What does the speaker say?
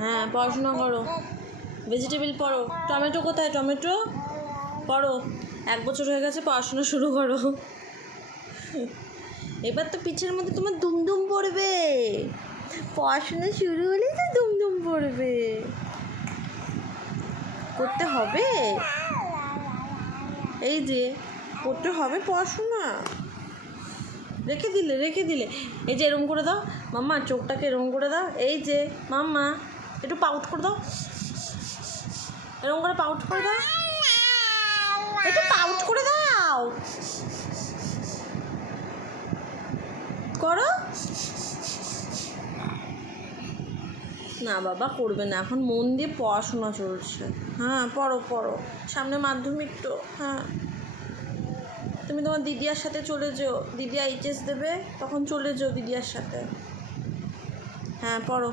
হ্যাঁ পড়াশোনা করো, ভেজিটেবল পড়ো। টমেটো কোথায়? টমেটো পড়ো, 1 বছর হয়ে গেছে, পড়াশোনা শুরু করো। এবার তো পিঠের মধ্যে তোমার দুমদুম পড়বে, পড়াশোনা শুরু হলেই তো দুমদুম পড়বে, করতে হবে। এই যে করতে হবে পড়াশোনা। রেখে দিলে এই যে এরম করে দাও মাম্মা, চোখটাকে এরম করে দাও। এই যে মাম্মা একটু পাউট করে দাও, এরম করে পাউট করে দাও, একটু পাউট করে দাও, করো না। বাবা করবে না, এখন মন দিয়ে পড়াশোনা চলছে। হ্যাঁ পড়ো পড়ো, সামনে মাধ্যমিক তো। হ্যাঁ তুমি তোমার দিদিয়ার সাথে চলে যেও, দিদিয়া এইচএস দেবে, তখন চলে যেও দিদিয়ার সাথে। হ্যাঁ পড়ো।